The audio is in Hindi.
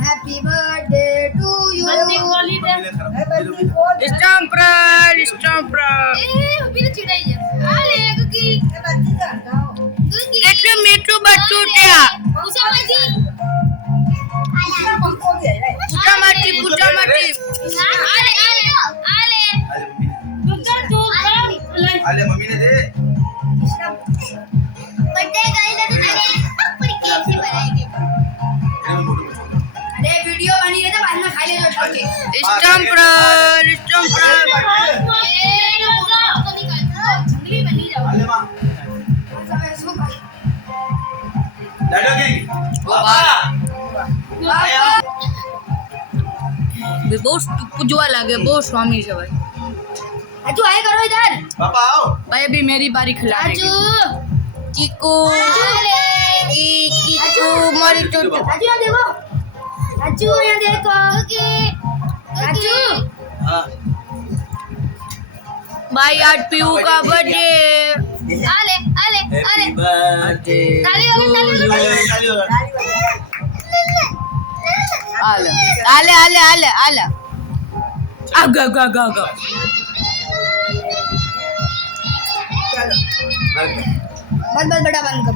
Happy birthday to you. કેટલું મીઠું બચ્ચું ત્યાં પૂછામાંથી आले मम्मी ने दे अरे वीडियो बनी है तो बाद में खा ले जो आले मां डाडो की पापा બહુ પૂજવા લાગે બહુ સ્વામી છે ભાઈ अजू आए करो इधर पापा आओ भाई अभी मेरी बारी खिलाने की चीकू चीकू मारी तो अजू यहाँ देखो अजू यहाँ देखो अजू हां भाई आज पीयू का बर्थडे आले आले आले बर्थडे ताली होगी ताली होगी आले आले आले आले आले आगा आगा आगा आगा बंद बंद बड़ा बंद कर